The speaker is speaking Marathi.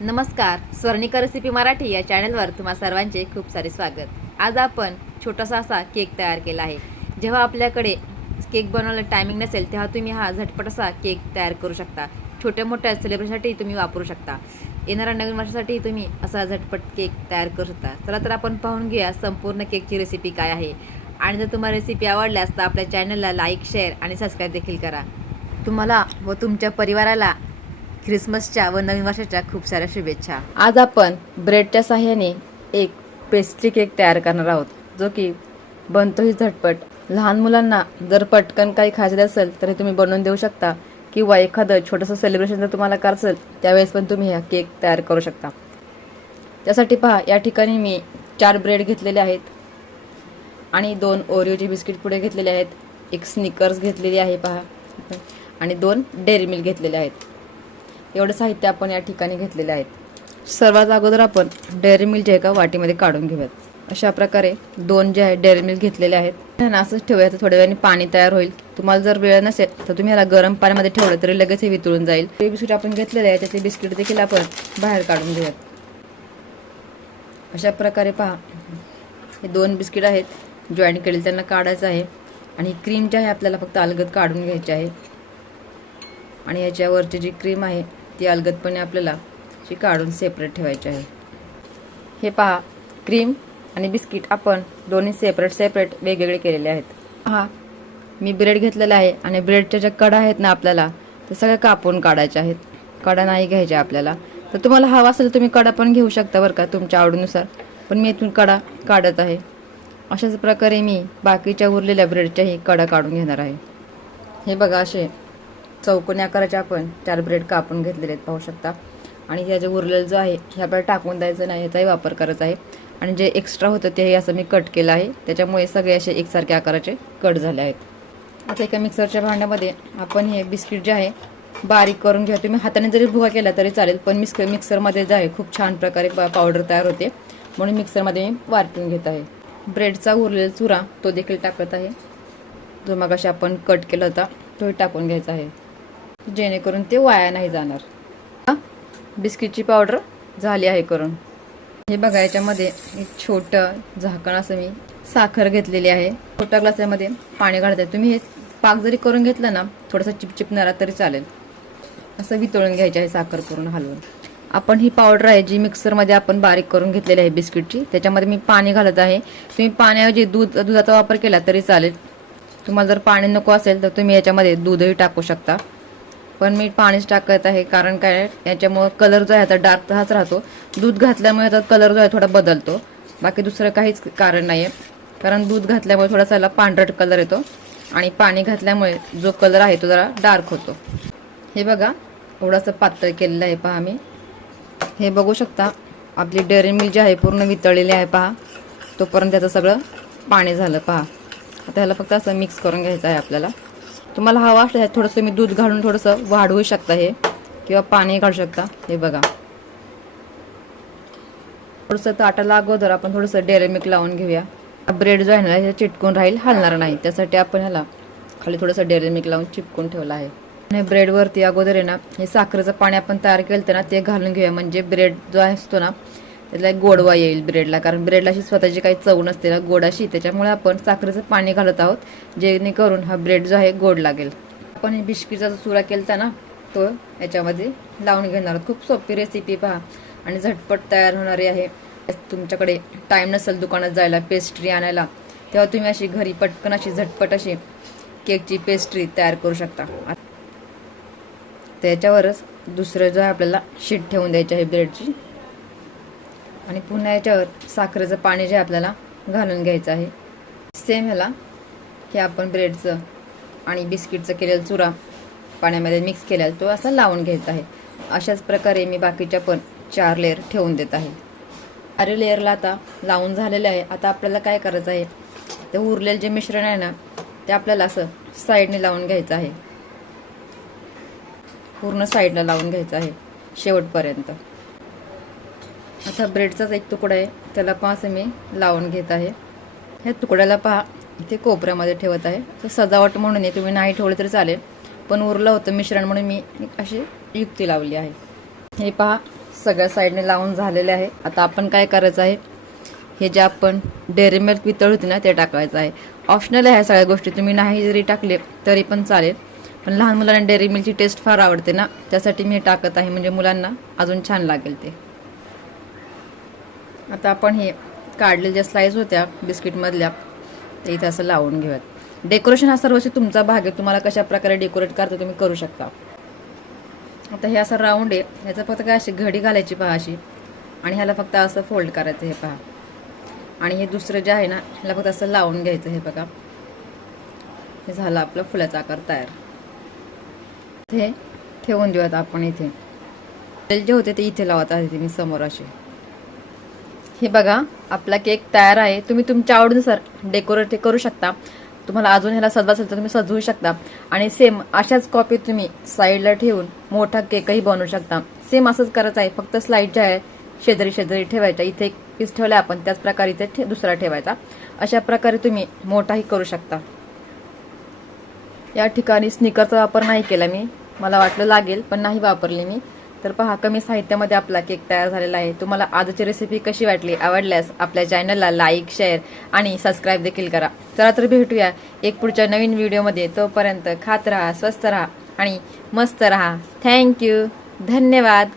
नमस्कार स्वर्णिका रेसिपी मराठी या चॅनलवर तुम्हा सर्वांचे खूप सारे स्वागत. आज आपण छोटासा असा केक तयार केला आहे. जेव्हा आपल्याकडे केक बनवायला टायमिंग नसेल तेव्हा तुम्ही हा झटपट असा केक तयार करू शकता. छोट्या मोठ्या सेलिब्रेशनसाठी तुम्ही वापरू शकता. येणाऱ्या नवीन वर्षासाठी तुम्ही असा झटपट केक तयार करू शकता. चला तर आपण पाहून घेऊया संपूर्ण केकची रेसिपी काय आहे. आणि जर तुम्हाला रेसिपी आवडल्यास तर आपल्या चॅनलला लाईक शेअर आणि सबस्क्राईब देखील करा. तुम्हाला व तुमच्या परिवाराला ख्रिसमसच्या व नवीन वर्षाच्या खूप साऱ्या शुभेच्छा. आज आपण ब्रेडच्या साह्याने एक पेस्ट्री केक तयार करणार आहोत जो की बनतोही झटपट. लहान मुलांना जर पटकन काही खायचं असेल तर हे तुम्ही बनवून देऊ शकता. किंवा एखादं छोटंसं सेलिब्रेशन जर तुम्हाला करायचं असेल त्यावेळेस पण तुम्ही हा केक तयार करू शकता. त्यासाठी पहा या ठिकाणी मी चार ब्रेड घेतलेले आहेत आणि दोन ओरिओचे बिस्किट पुढे घेतलेले आहेत. एक स्निकर्स घेतलेली आहे पहा. आणि दोन डेअरी मिल्क घेतलेले आहेत. एवढं साहित्य आपण या ठिकाणी घेतलेले आहेत. सर्वात अगोदर आपण डेअरी मिल्क जे आहे का वाटीमध्ये काढून घेऊयात. अशा प्रकारे दोन जे आहे डेअरी मिल्क घेतलेले आहेत. त्यांना असंच ठेवूया तर थोड्या वेळाने पाणी तयार होईल. तुम्हाला जर वेळ नसेल तर तुम्ही याला गरम पाण्यामध्ये ठेवलं तरी लगेच हे वितळून जाईल. ते बिस्किट आपण घेतलेले आहे त्यातले बिस्किट देखील आपण बाहेर काढून घेऊयात. अशा प्रकारे पहा हे दोन बिस्किट आहेत जॉईन केलेले त्यांना काढायचं आहे. आणि क्रीम जी आहे आपल्याला फक्त अलगद काढून घ्यायची आहे. आणि याच्यावरची जी क्रीम आहे ती अलगदपणे आपल्याला ती काढून सेपरेट ठेवायची आहे. हे पहा क्रीम आणि बिस्किट आपण दोन्ही सेपरेट सेपरेट वेगवेगळे केलेले आहेत. हा मी ब्रेड घेतलेला आहे आणि ब्रेडच्या ज्या कडा आहेत ना आपल्याला ते सगळ्या कापून काढायच्या आहेत. कडा नाही घ्यायच्या आपल्याला. तर तुम्हाला हवा असेल तर तुम्ही कडा पण घेऊ शकता बरं का तुमच्या आवडीनुसार. पण मी इथून कडा काढत आहे. अशाच प्रकारे मी बाकीच्या उरलेल्या ब्रेडच्याही कडा काढून घेणार आहे. हे बघा असे चौकोनी आकाराचे आपण चार ब्रेड कापून घेतलेले आहेत पाहू शकता. आणि ह्याचे उरलेलं जो आहे हे आपल्याला टाकून द्यायचं नाही याचाही वापर करायचा आहे. आणि जे एक्स्ट्रा होतं ते असं मी कट केलं आहे. त्याच्यामुळे सगळे असे एकसारख्या आकाराचे कट झाले आहेत. आता एका मिक्सरच्या भांड्यामध्ये आपण हे बिस्किट जे आहे बारीक करून घ्या. तुम्ही हाताने जरी भुगा केला तरी चालेल पण मिक्स मिक्सरमध्ये जे आहे खूप छान प्रकारे पावडर तयार होते. म्हणून मिक्सरमध्ये मी वाटून घेत आहे. ब्रेडचा उरलेला चुरा तो देखील टाकत आहे. जो मग आपण कट केला होता तोही टाकून घ्यायचा आहे. जेणेकरून ते वाया नाही जाणार. बिस्किटची पावडर झाली आहे करून. हे बघा याच्यामध्ये एक छोटं झाकण असं मी साखर घेतलेली आहे. छोट्या ग्लासामध्ये पाणी घालत. आहे तुम्ही हे पाक जरी करून घेतलं ना थोडंसं चिपचिपणारा तरी चालेल. असं वितळून घ्यायचे आहे साखर करून हलवून. आपण ही पावडर आहे जी मिक्सरमध्ये आपण बारीक करून घेतलेली आहे बिस्किटची. त्याच्यामध्ये मी पाणी घालत आहे. तुम्ही पाण्याऐवजी दूध दुधाचा वापर केला तरी चालेल. तुम्हाला जर पाणी नको असेल तर तुम्ही याच्यामध्ये दूधही टाकू शकता. पण मी पाणीच टाकत आहे कारण काय याच्यामुळं कलर जो आहे आता डार्क हाच राहतो. दूध घातल्यामुळे आता कलर जो आहे थोडा बदलतो. बाकी दुसरं काहीच कारण नाही आहे कारण दूध घातल्यामुळे थोडासा याला पांढरट कलर येतो आणि पाणी घातल्यामुळे जो कलर आहे तो जरा डार्क होतो. हे बघा थोडंसं पातळ केलेलं आहे पहा मी. हे बघू शकता आपली डेअरी मिल्क जी आहे पूर्ण वितळलेली आहे पहा. तोपर्यंत त्याचं सगळं पाणी झालं पहा. आता ह्याला फक्त असं मिक्स करून घ्यायचं आहे आपल्याला. तुम्हाला हवा असल्यास थोडंसं तुम्ही दूध घालून थोडंसं वाढवू शकता हे. किंवा पाणी घालू शकता. हे बघा. थोडंसं ताटाला अगोदर आपण थोडंसं डेअरी मिल्क लावून घेऊया. ब्रेड जो आहे ना हे चिटकून राहील हलणार नाही. त्यासाठी आपण ह्याला खाली थोडंसं डेअरी मिल्क लावून चिपकून ठेवलं आहे. आणि ब्रेडवरती अगोदर आहे ना हे साखरेचं पाणी आपण तयार केलं तर ना ते घालून घेऊया. म्हणजे ब्रेड जो असतो ना त्याला एक गोडवा येईल ब्रेडला कारण ब्रेडला अशी स्वतःची काही चव नसते ना गोडाशी त्याच्यामुळे आपण साखरेचं पाणी घालत आहोत जेणेकरून हा ब्रेड जो आहे गोड लागेल. आपण हे बिस्किटचा जो चुरा केला ना तो याच्यामध्ये लावून घेणार आहोत. खूप सोपी रेसिपी पहा. आणि झटपट तयार होणारी आहे. तुमच्याकडे टाईम नसेल दुकानात जायला पेस्ट्री आणायला तेव्हा तुम्ही अशी घरी पटकन अशी झटपट अशी केकची पेस्ट्री तयार करू शकता. त्याच्यावरच दुसरं जो आहे आपल्याला शीट ठेवून द्यायची आहे ब्रेडची आणि पुन्हा याच्यावर साखरेचं पाणी जे आपल्याला घालून घ्यायचं आहे. सेम ह्याला हे आपण ब्रेडचं आणि बिस्किटचं केलेलं चुरा पाण्यामध्ये मिक्स केलेला तो असा लावून घ्यायचा आहे. अशाच प्रकारे मी बाकीच्या पण चार लेअर ठेवून देत आहे. चार लेअरला आता लावून झालेले आहे. आता आपल्याला काय करायचं आहे? ते उरलेलं जे मिश्रण आहे ना ते आपल्याला असं साईडने लावून घ्यायचं आहे. पूर्ण साईडला लावून घ्यायचं आहे शेवटपर्यंत. आता ब्रेडचाच एक तुकडा आहे. त्याला पाच असं मी लावून घेत आहे. ह्या तुकड्याला पहा इथे कोपऱ्यामध्ये ठेवत आहे. तर सजावट म्हणून आहे. तुम्ही नाही ठेवलं तरी चालेल. पण उरलं होतं मिश्रण म्हणून मी अशी युक्ती लावली आहे. हे पहा सगळ्या साईडने लावून झालेले आहे. आता आपण काय करायचं आहे? हे जे आपण डेअरी मिल्क वितळ होती ना ते टाकायचं आहे. ऑप्शनल आहे ह्या सगळ्या गोष्टी. तुम्ही नाही जरी टाकले तरी पण चालेल. पण लहान मुलांना डेअरी मिल्कची टेस्ट फार आवडते ना त्यासाठी मी हे टाकत आहे. म्हणजे मुलांना अजून छान लागेल ते. आता आपण हे काढलेल्या ज्या स्लाईस होत्या बिस्किटमधल्या ते इथे असं लावून घेऊयात. डेकोरेशन हा सर्वस्वी तुमचा भाग आहे. तुम्हाला कशा प्रकारे डेकोरेट करता तुम्ही करू शकता. आता हे असं राऊंड आहे. ह्याचं फक्त काय अशी घडी घालायची पहा अशी. आणि ह्याला फक्त असं फोल्ड करायचं हे पहा. आणि हे दुसरं जे आहे ना ह्याला फक्त असं लावून घ्यायचं हे बघा. हे झालं आपलं फुलाचा आकार तयार. हे ठेवून देऊयात आपण इथे. जे होते ते इथे लावत आहे मी समोर असे. हे बघा आपला केक तयार आहे. तुम्ही तुमच्या आवडीनुसार डेकोरेट करू शकता. तुम्हाला अजून ह्याला सजवा असेल तर तुम्ही सजवू शकता. आणि सेम अशाच कॉपी तुम्ही साईडला ठेवून मोठा केकही बनवू शकता. सेम असंच करायचं आहे. फक्त स्लाईड जे आहे शेजारी शेजारी ठेवायच्या. इथे एक पीस ठेवला आपण त्याच प्रकारे इथे ठे- दुसरा ठेवायचा. अशा प्रकारे तुम्ही मोठाही करू शकता. या ठिकाणी स्निकरचा वापर नाही केला मी. मला वाटलं लागेल पण नाही वापरले मी. तर पहा कमी साहित्यामध्ये आपला केक तयार झालेला आहे. तुम्हाला आजची रेसिपी कशी वाटली आवडल्यास आपल्या चॅनलला लाईक शेअर आणि सबस्क्राईब देखील करा. चला तर भेटूया एक पुढच्या नवीन व्हिडिओमध्ये तोपर्यंत खात राहा स्वस्त राहा आणि मस्त राहा. थँक्यू धन्यवाद.